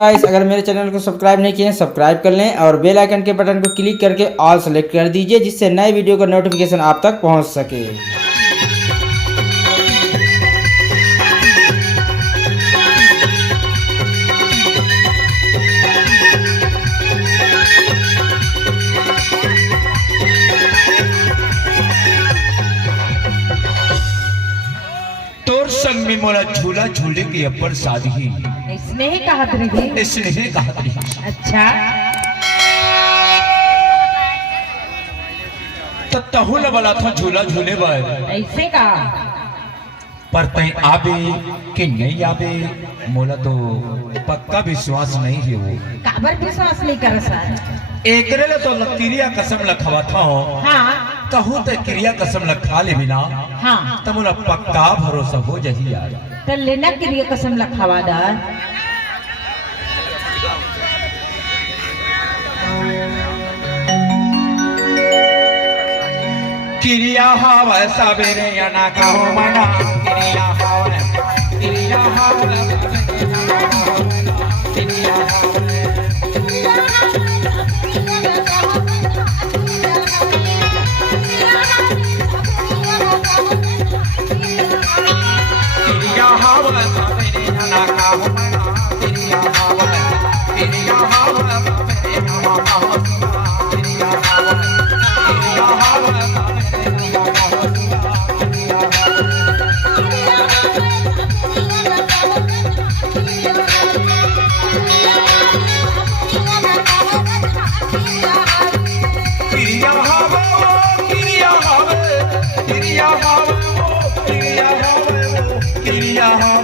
गाइस अगर मेरे चैनल को सब्सक्राइब नहीं किए हैं सब्सक्राइब कर लें और बेल आइकन के बटन को क्लिक करके ऑल सेलेक्ट कर दीजिए जिससे नए वीडियो का नोटिफिकेशन आप तक पहुंच सके। तोर संग में मोला झूला झूले की अपर सादगी स्नेह कहत रही। स्नेह कहत रही। अच्छा तो तहु न बोला था झूला झूले बर ऐसे का पर तय आबे कि नहीं आबे मोला तो पक्का विश्वास नहीं है वो काबर विश्वास नहीं कर सर। एकरे ले तो क्रिया कसम लखवा था हाँ कहूँ तो क्रिया कसम लखा ले बिना हाँ तो मोला पक्का भरोसा हो जही यार। तो लेना के लिए कसम लखावा दार क्रिया हाव सबेरे या ना कहो मना क्रिया हाव क्रिया हाव क्रिया हाव सबेरे या ना कहो मना क्रिया हाव क्रिया हाव सबेरे या ना कहो क्रिया हाव क्रिया हाव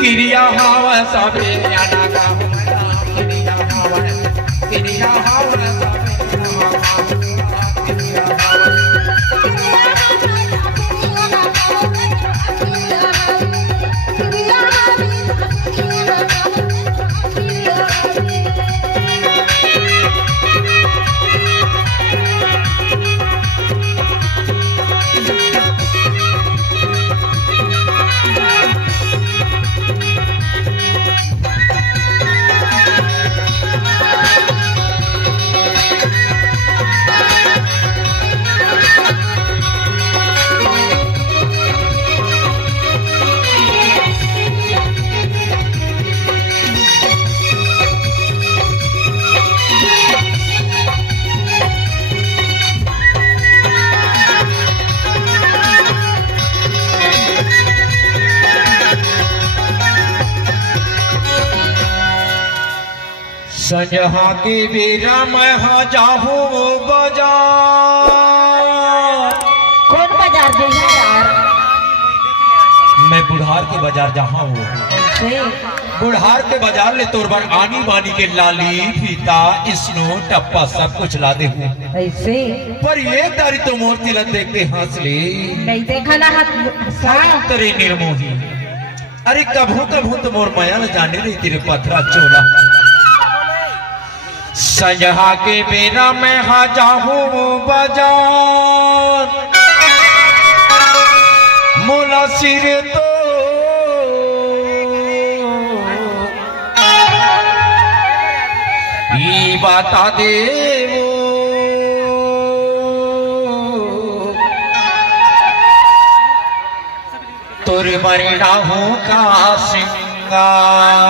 क्रिया हाव सबे याना का क्रिया हाव क्रिया हाव संजहा के बेरा मैं जाहू बाजार। कौन बाजार दे यार? मैं बुढ़ार के बाजार जहाँ हूँ बुढ़ार के बाजार ले तोर बार आनी बानी के लाली फीता स्नो टप्पा सब कुछ ला दे हूँ ऐसे पर ये तारी तो मोर तिलक देखते हंस ले नहीं देखा ना हाथ तेरे निर्मोही। अरे कभू कभू तो मोर माया न जाने रही तेरे पथरा चोला। संजहा के बेरा मैं जाहूँ बाजार मोला सिर तो ये बता दे तोरे बरे राहू का सिंगार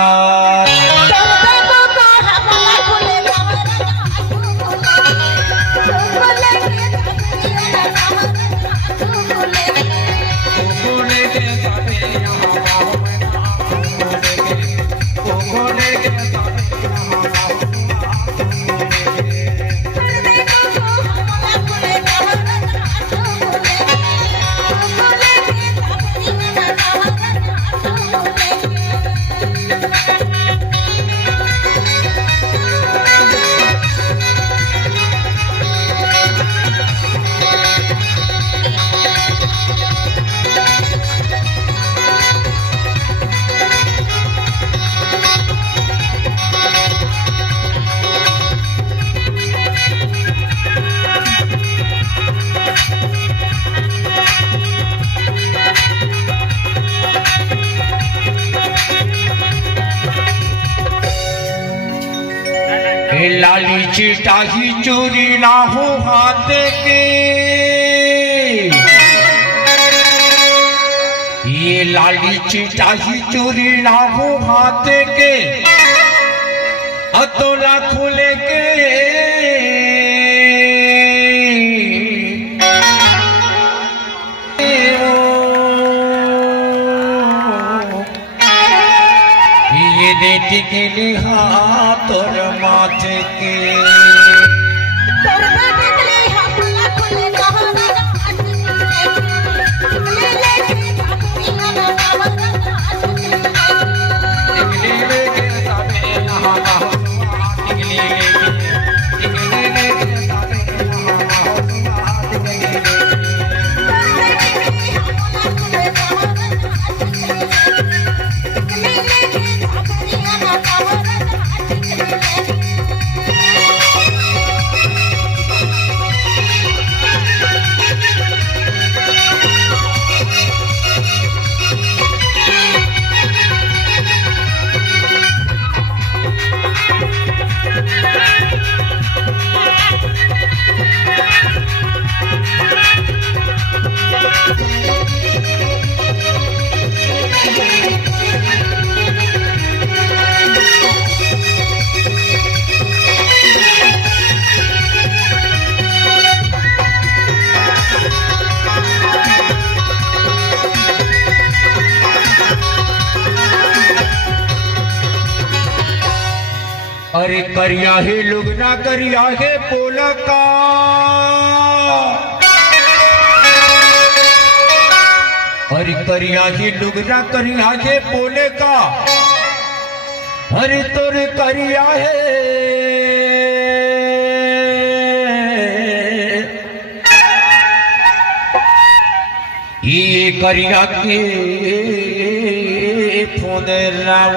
चिटाही चोरी ना हो हाथ के, ये लाली चिटाही चोरी ना हो हाथ के, अतोला खुले के ये देती के लिहा तोर माथे के, अरे करिया है लुगना करिया है पोला का, अरे करिया है लुगना करिया है पोले का, अरे तोरे करिया है ये करिया के फोन राव